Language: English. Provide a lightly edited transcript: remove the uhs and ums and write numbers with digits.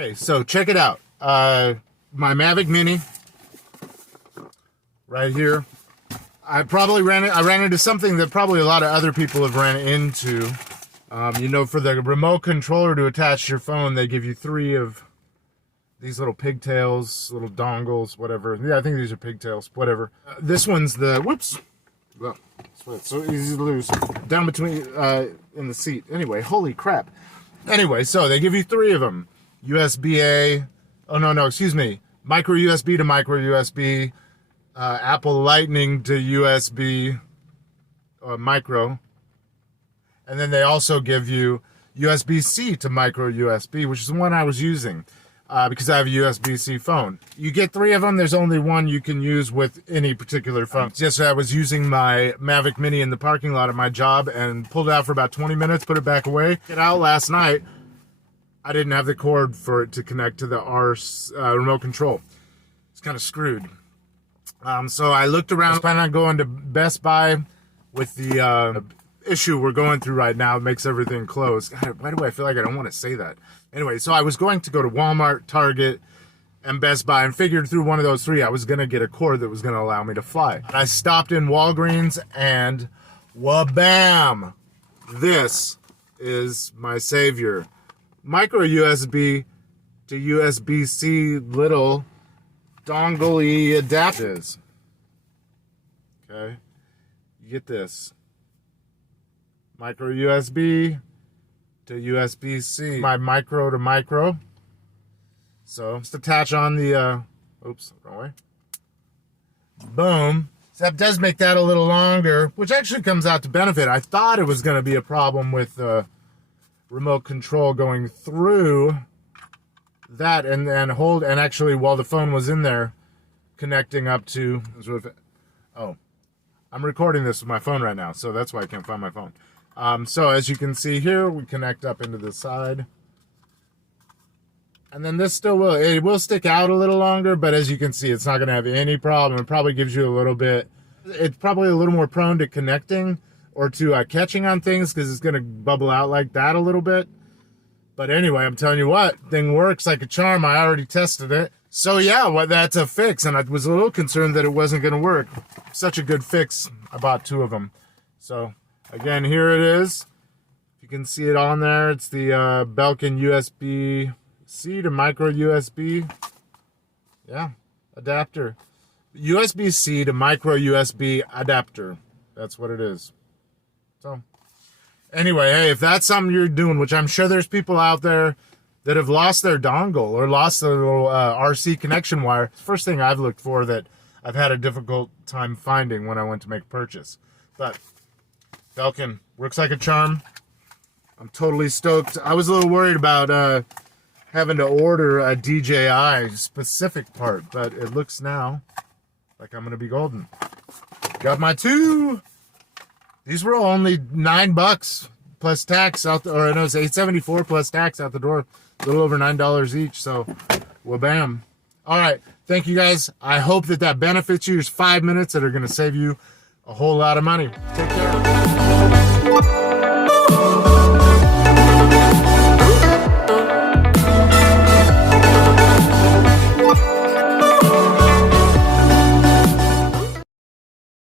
Okay, so check it out. My Mavic Mini right here. I ran into something that probably a lot of other people have ran into. You know, for the remote controller to attach to your phone, they give you 3 of these little pigtails, little dongles, whatever. Yeah, I think these are pigtails, whatever. This one's the, whoops. Well, it's so easy to lose. Down between, in the seat. Anyway, holy crap. Anyway, so they give you 3 of them. USB-A, oh no, excuse me. Micro USB to micro USB, Apple Lightning to USB, micro. And then they also give you USB-C to micro USB, which is the one I was using because I have a USB-C phone. You get 3 of them. There's only one you can use with any particular phone. Yesterday I was using my Mavic Mini in the parking lot at my job and pulled it out for about 20 minutes, put it back away. Get out last night. I didn't have the cord for it to connect to the remote control. It's kind of screwed. So I looked around. I was planning on going to Best Buy with the issue we're going through right now. It makes everything close. God, why do I feel like I don't want to say that? Anyway, so I was going to go to Walmart, Target, and Best Buy and figured through one of those 3 I was going to get a cord that was going to allow me to fly. And I stopped in Walgreens and wha-bam! This is my savior. Micro USB to USB-C little dongle-y adapters. Okay, you get this. Micro USB to USB-C. My micro to micro. So just attach on the, oops, wrong way. Boom. So that does make that a little longer, which actually comes out to benefit. I thought it was going to be a problem with the remote control going through that and actually while the phone was in there connecting up to, oh, I'm recording this with my phone right now, so that's why I can't find my phone. So as you can see here, we connect up into the side. And then this still it will stick out a little longer, but as you can see, it's not going to have any problem. It probably gives you a little bit, it's probably a little more prone to connecting or to catching on things because it's going to bubble out like that a little bit. But anyway, I'm telling you what, thing works like a charm. I already tested it. So yeah, well, that's a fix. And I was a little concerned that it wasn't going to work. Such a good fix. I bought 2 of them. So again, here it is. You can see it on there. It's the Belkin USB-C to micro USB. Yeah, adapter. USB-C to micro USB adapter. That's what it is. So anyway, hey, if that's something you're doing, which I'm sure there's people out there that have lost their dongle or lost their little RC connection wire. First thing I've looked for that I've had a difficult time finding when I went to make a purchase. But Belkin works like a charm. I'm totally stoked. I was a little worried about having to order a DJI specific part, but it looks now like I'm going to be golden. Got my 2. These were only $9 plus tax out, or no, it's $8.74 plus tax out the door. A little over $9 each. So, well, bam. All right, thank you guys. I hope that benefits you. There's 5 minutes that are going to save you a whole lot of money. Take care.